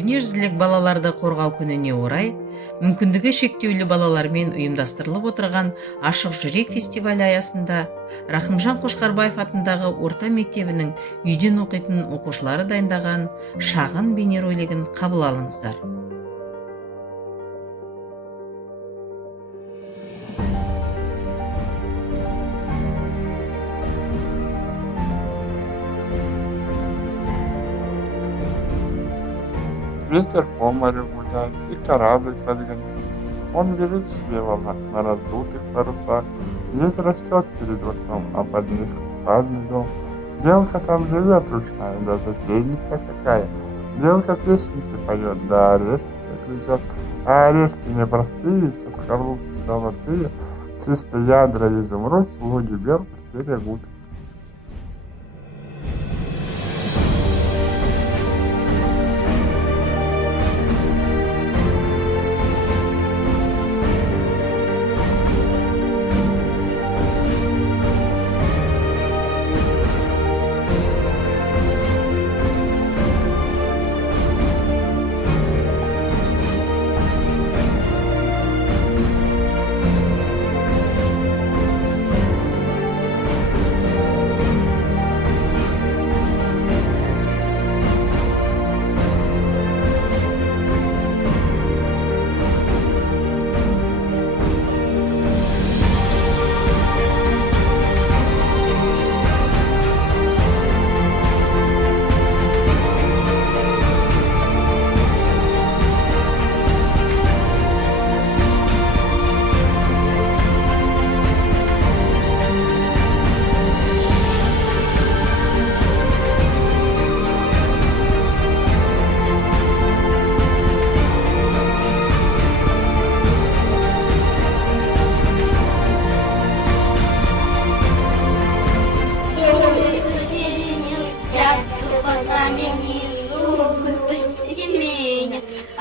Дүниежүзүлүк балаларды коргоо күнүнө орай мүмкүндүгү шектүүлүү балалар менен уюмдаштырылып отурган Ашык жүрөк фестиваль аясында Рахымжан Кошкарбаев атындагы орто мектебинин үйдөн окуйтун окуучулары дайындаган шагын бейнеролигин кабыл алыңыздар. Ветер по морю гуляет, и кораблик подгоняет. Он велит себе волнах на раздутых парусах. Ветер растет перед дворцом, а под них хрустальный дом. Белка там живет ручная, да затейница какая. Белка песенки поет, да орешки все грызет. А орешки непростые, все скорлупки золотые. Чистые ядра изумруд, слуги белки стерегут.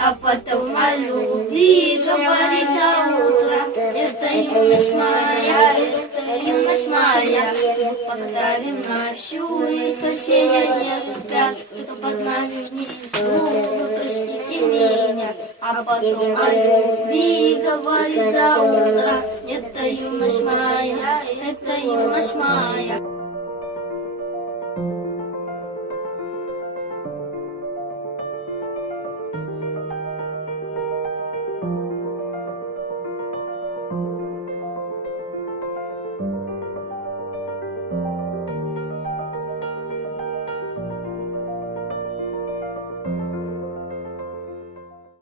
А потом о любви говорит до утра. Это юность моя, это юность моя. Поставим на всю, и соседи не спят. Кто под нами внизу, вы простите меня. А потом о любви говорит до утра. Это юность моя, это юность моя. Thank you.